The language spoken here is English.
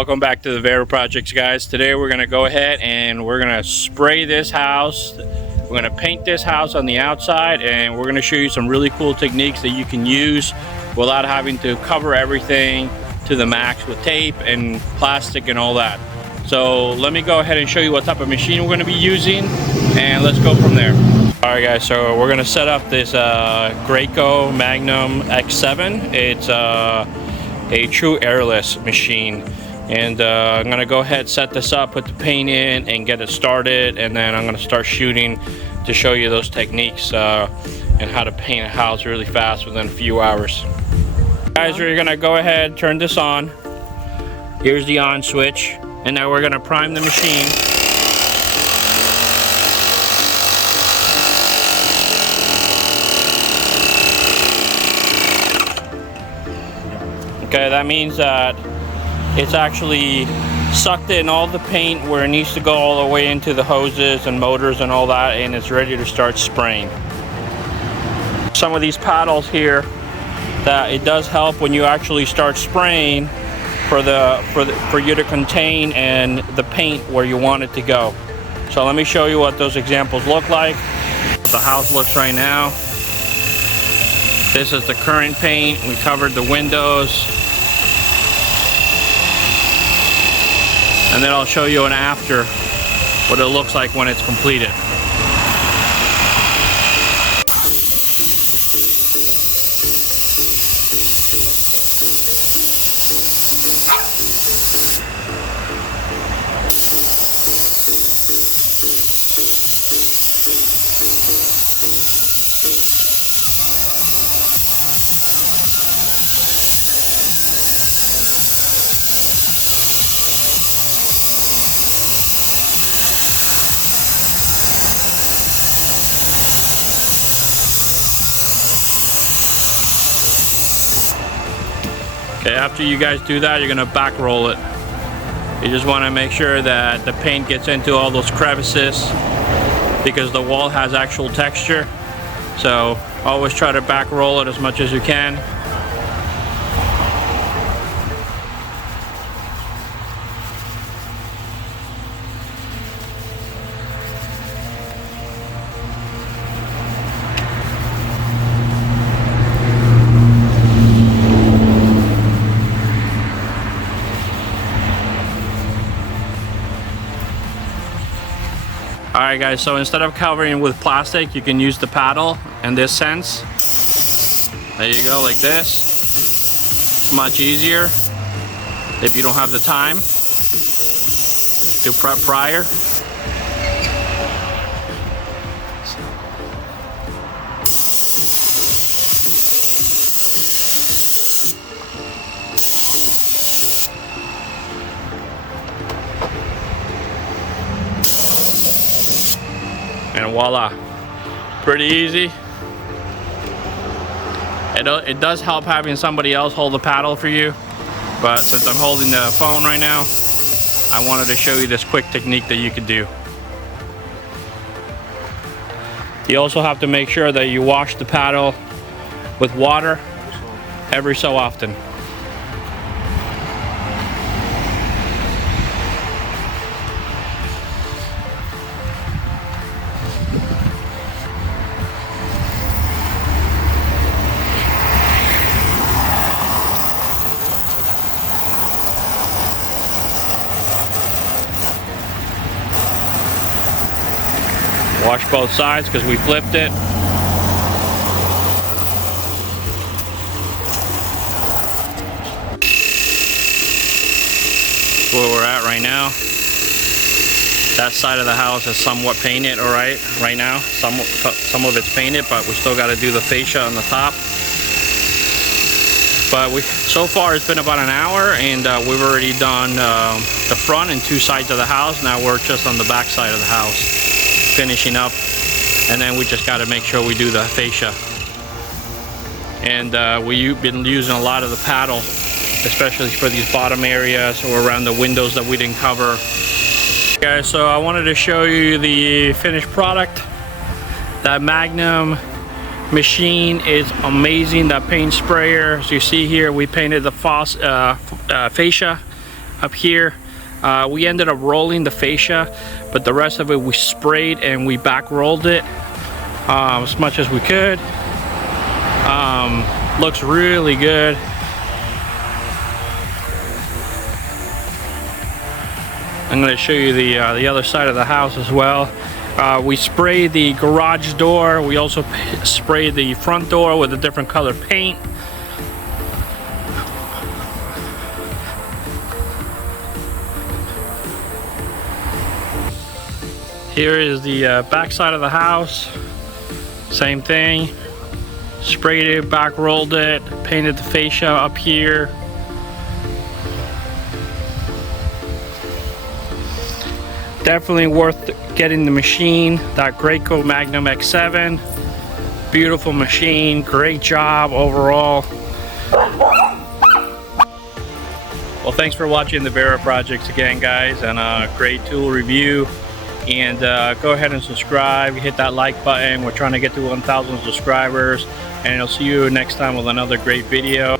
Welcome back to the theveraprojects, guys. Today we're going to go ahead and we're going to spray this house. We're going to paint this house on the outside, and we're going to show you some really cool techniques that you can use without having to cover everything to the max with tape and plastic and all that. So let me go ahead and show you what type of machine we're going to be using, and let's go from there. Alright guys, so we're going to set up this Graco Magnum X7. It's a true airless machine. And I'm going to go ahead, set this up, put the paint in, and get it started. And then I'm going to start shooting to show you those techniques and how to paint a house really fast within a few hours. Guys, we're going to go ahead, turn this on. Here's the on switch. And now we're going to prime the machine. Okay, that means that it's actually sucked in all the paint where it needs to go all the way into the hoses and motors and all that, and it's ready to start spraying. Some of these paddles here, that it does help when you actually start spraying for you to contain and the paint where you want it to go. So let me show you what those examples look like. What the house looks right now. This is the current paint. We covered the windows. And then I'll show you an after, what it looks like when it's completed. Okay, after you guys do that, you're gonna back roll it. You just want to make sure that the paint gets into all those crevices because the wall has actual texture. So always try to back roll it as much as you can. Alright guys, so instead of covering with plastic, you can use the paddle in this sense. There you go, like this. It's much easier if you don't have the time to prep prior. And voila, pretty easy. It does help having somebody else hold the paddle for you, but since I'm holding the phone right now, I wanted to show you this quick technique that you could do. You also have to make sure that you wash the paddle with water every so often. Wash both sides because we flipped it. That's where we're at right now. That side of the house is somewhat painted, alright, right now. Some of it's painted, but we still got to do the fascia on the top. But so far it's been about an hour, and we've already done the front and two sides of the house. Now we're just on the back side of the house, finishing up, and then we just got to make sure we do the fascia. And we've been using a lot of the paddle, especially for these bottom areas or around the windows that we didn't cover. Guys, so I wanted to show you the finished product. That Magnum machine is amazing. That paint sprayer, as you see here, we painted the fascia up here. We ended up rolling the fascia, but the rest of it we sprayed and we back rolled it as much as we could. Looks really good. I'm going to show you the other side of the house as well. We sprayed the garage door. We also sprayed the front door with a different color paint. Here is the back side of the house. Same thing. Sprayed it, back rolled it, painted the fascia up here. Definitely worth getting the machine, that Graco Magnum X7. Beautiful machine, great job overall. Well, thanks for watching the Vera Projects again, guys, and a great tool review. And go ahead and subscribe, hit that like button. We're trying to get to 1,000 subscribers, and I'll see you next time with another great video.